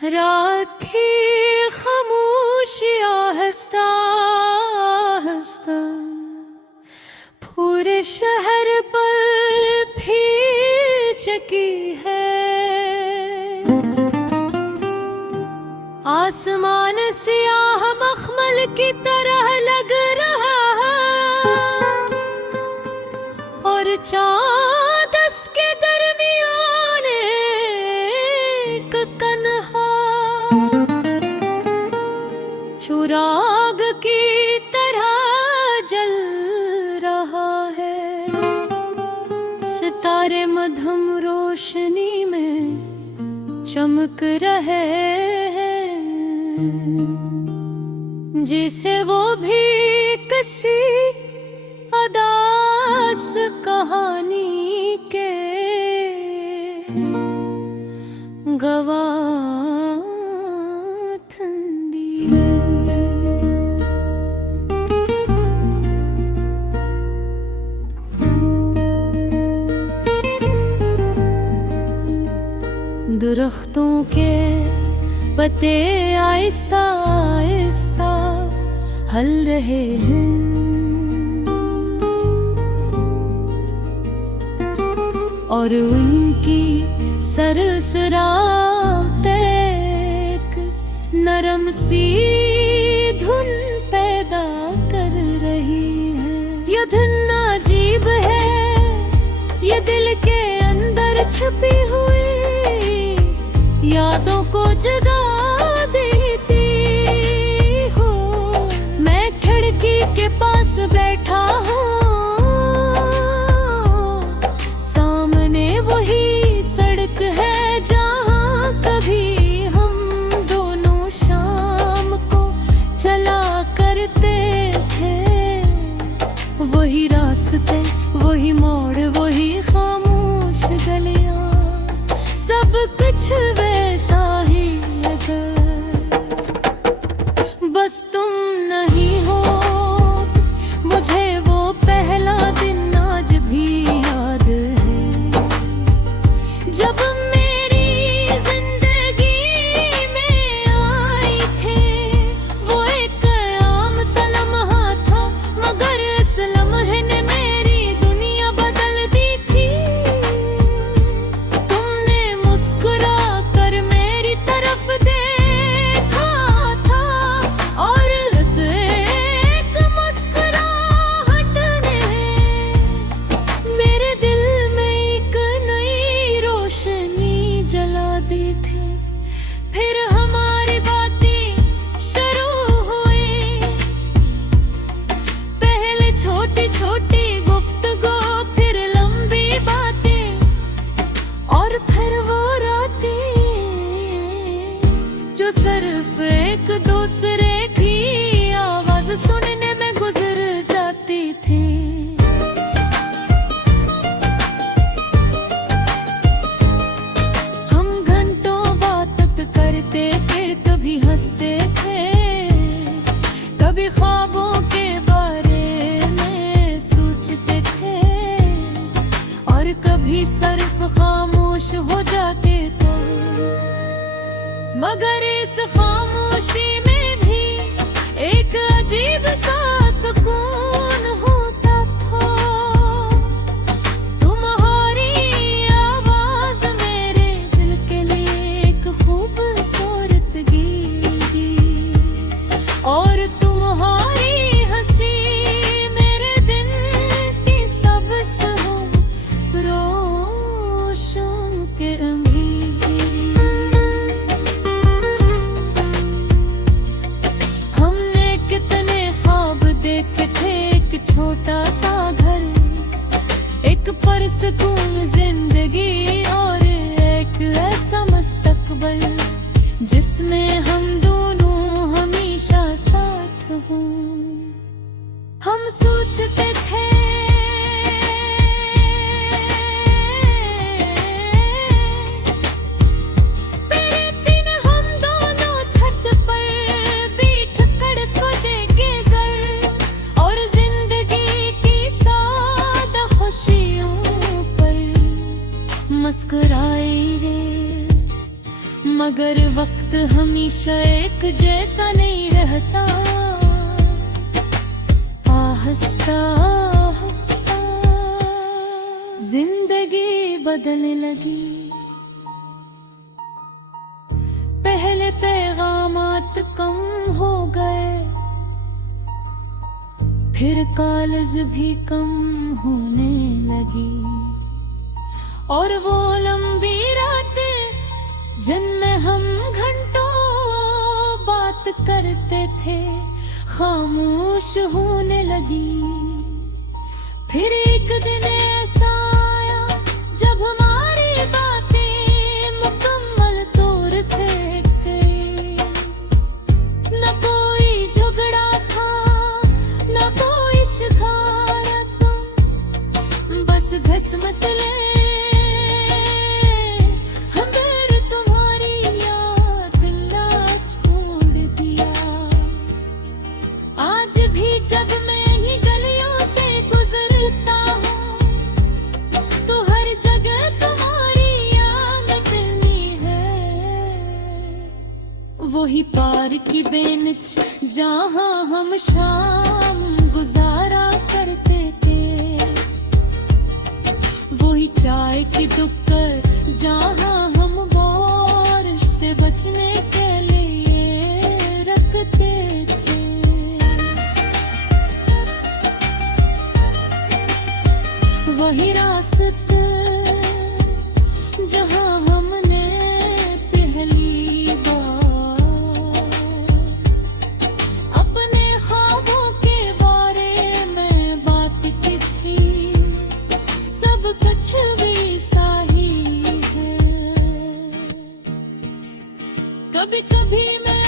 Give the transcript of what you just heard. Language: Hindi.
राखी खामोशी आहिस्ता आहिस्ता पूरे शहर पर फिर चकी है। आसमान सियाह मखमल की तरह लग रहा है और चाँद के दरमियान एक कन्हा चिराग की तरह जल रहा है। सितारे मध्यम रोशनी में चमक रहे हैं, जिसे वो भी किसी अदास कहानी के गवाह ठंडी। दरख्तों के पत्ते आहिस्ता आहिस्ता हल रहे हैं और उनकी सरसराहट एक नरम सी धुन पैदा कर रही है। ये धुन अजीब है, ये दिल के अंदर छुपी हुई यादों को जगा देती हो। मैं खिड़की के पास बैठा हूँ, सामने वही सड़क है जहाँ कभी हम दोनों शाम को चला करते थे। वही रास्ते, वही मोड़, वही खामोश गलियाँ, सब कुछ वैसा ही अगर बस तुम नहीं हो। मुझे वो पहला दिन आज भी याद है जब मेरी जिंदगी में आई थे। वो एक आम सा लम्हा था, मगर इस लम्हे ने मेरी दुनिया बदल दी थी। तुमने मुस्कुरा कर मेरी तरफ देखा था और उस एक मुस्कुराहट ने मेरे दिल में एक नई रोशनी जला दी थी। फिर हमारी बातें शुरू हुई, पहले छोटी छोटी गुफ्तगू, फिर लंबी बातें और फिर वो रातें जो सिर्फ एक दूसरे की आवाज सुनने में गुजर जाती थी। हम घंटों बात करते, फिर कभी हंसते थे, कभी ख्वाबों के बारे में सोचते थे और कभी सिर्फ खामोश हो जाते थे। मगर इस खामोशी में भी एक अजीब सा सुकून होता था। तुम्हारी आवाज मेरे दिल के लिए एक खूबसूरत गीत और तुम्हारी हंसी मेरे दिन की सबसे रोशन के हमने कितने ख्वाब देखे थे, एक छोटा सा घर, एक पुरसकून जिंदगी और एक ऐसा मुस्तकबल जिसमें हम दोनों हमेशा साथ हों। हम सोचते थे तेरे बिन हम दोनों छत पर बैठ कर को देंगे घर और जिंदगी की सादा खुशियों पर मुस्कुराएंगे। मगर वक्त हमेशा एक जैसा नहीं रहता, आहिस्ता आहिस्ता जिंदगी बदलने लगी। पहले पैगामात कम हो गए, फिर कॉल्स भी कम होने लगी, और वो लंबी रातें जिनमें हम घंटों बात करते थे खामोश होने लगी। फिर एक दिन ऐसा आया जब हमारी बातें मुकम्मल तौर पे गई। न कोई झगड़ा था, न कोई शिकायत, बस घसमत ले जब मैं ही गलियों से गुजरता हूँ तो हर जगह तुम्हारी याद मिलनी है। वही पार्क की बेंच जहाँ हम शाम गुजारा करते थे, वही चाय की दुकान जहाँ हम बारिश से बचने के लिए रखते थे। वही रास्ते जहाँ हमने पहली बार अपने ख्वाबों के बारे में बात की थी, सब कुछ वैसा ही है। कभी कभी मैं